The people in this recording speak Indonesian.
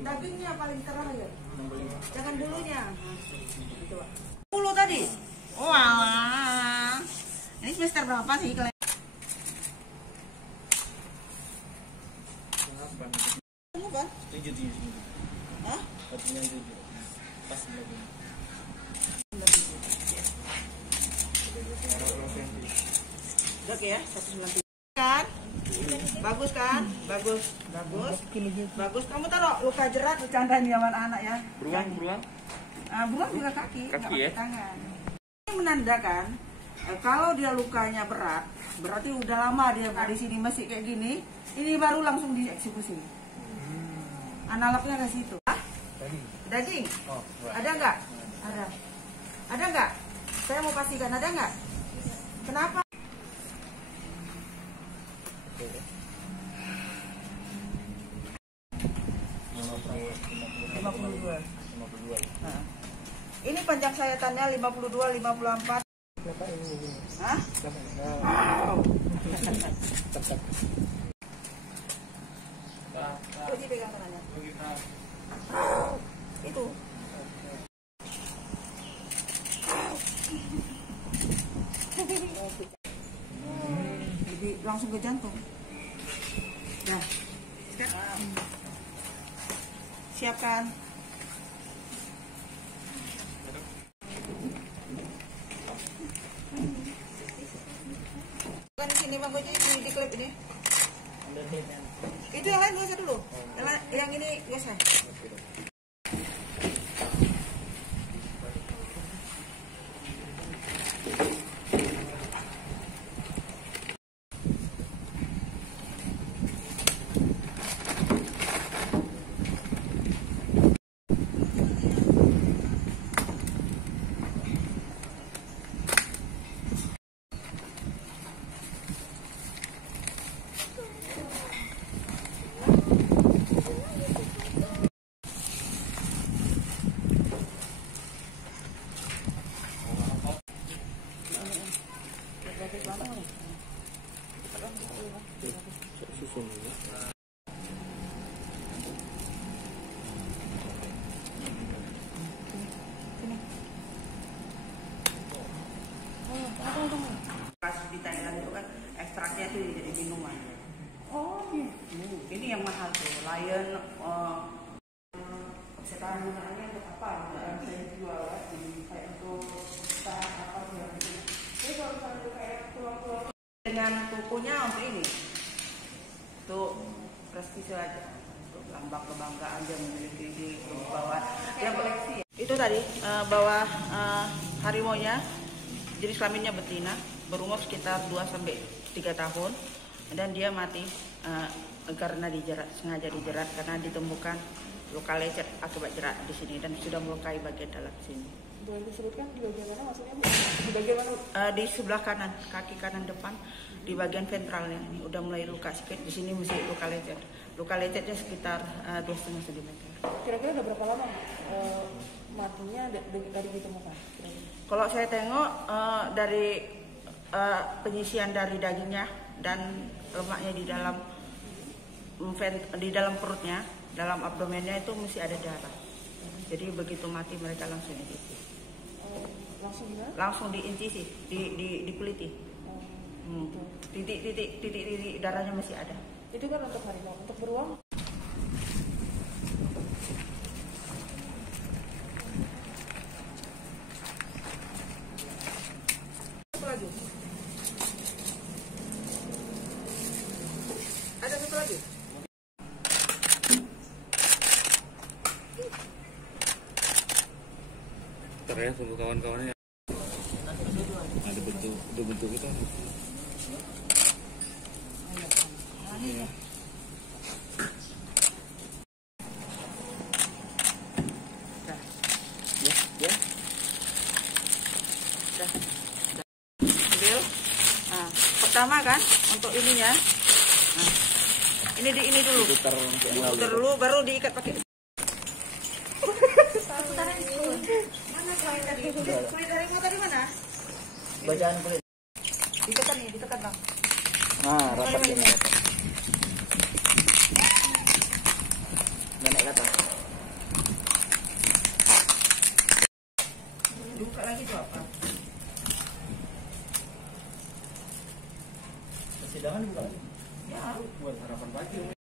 Dagingnya paling terakhir. Jangan bulunya. Coba. Bulu tadi. Oh alah. Ini semester berapa sih kalian? Apa? 7. Hah? 7. Pas lagi. Oke ya, 193 kan? Bagus kan? Bagus. Kamu taruh luka jerat bercandain zaman anak ya. Beruang. Beruang juga kaki ya? pakai tangan. Ini menandakan kalau dia lukanya berat, berarti udah lama dia di sini masih kayak gini. Ini baru langsung dieksekusi. Analognya ke situ. Daging? Ada nggak? Ada nggak? Saya mau pastikan ada nggak? Kenapa? Nah. Ini panjang sayatannya 52, 54. Hah? Coba pegang tangannya. Itu. Jadi langsung ke jantung. Nah, sekarang siapkan. Kan di sini Bang Goji di klip ini. Itu yang lain biasa dulu. Yang ini biasa. Pas di Thailand itu kan ekstraknya tuh jadi minuman. Oh gitu. Ini yang mahal tuh, Lion. Sekarang gunanya untuk apa? Saya jual kayak untuk apa sih? Jadi kalau misalnya kayak tuang-tuang dengan tokonya untuk ini, untuk prestise aja, untuk lambang kebanggaan dia memiliki di bawah yang koleksi. Itu tadi bawah harimaunya. Jenis kelaminnya betina, berumur sekitar 2-3 tahun, dan dia mati karena dijerat, sengaja dijerat karena ditemukan luka lecet akibat jerat di sini dan sudah melukai bagian dalam sini. Boleh disebutkan di bagian mana maksudnya? Di bagian mana? Di sebelah kanan, kaki kanan depan, di bagian ventralnya ini udah mulai luka sedikit. Di sini masih luka lecet. Luka lecetnya sekitar 2,5 cm. Kira-kira udah berapa lama matinya dari ditemukan? Kalau saya tengok dari penyisian dari dagingnya dan lemaknya di dalam perutnya, dalam abdomennya itu masih ada darah. Jadi begitu mati mereka langsung diincisi. Langsung diincisi, dikuliti. Titik darahnya masih ada. Itu kan untuk harimau, untuk beruang? Lagi. Ada satu lagi. Ya seluruh kawan-kawannya ada bentuk itu ya. Nah, pertama kan untuk ininya, nah, ini dulu, putar dulu, baru diikat pakai. Mana kulit tadi? Kulit harimau tadi mana? Bacaan kulit. Ditekan nih, ditekan Bang. Nah, rapat ini. Naik ke atas. lagi tuh apa? Persidangan bukan? Ya. Buat harapan pagi.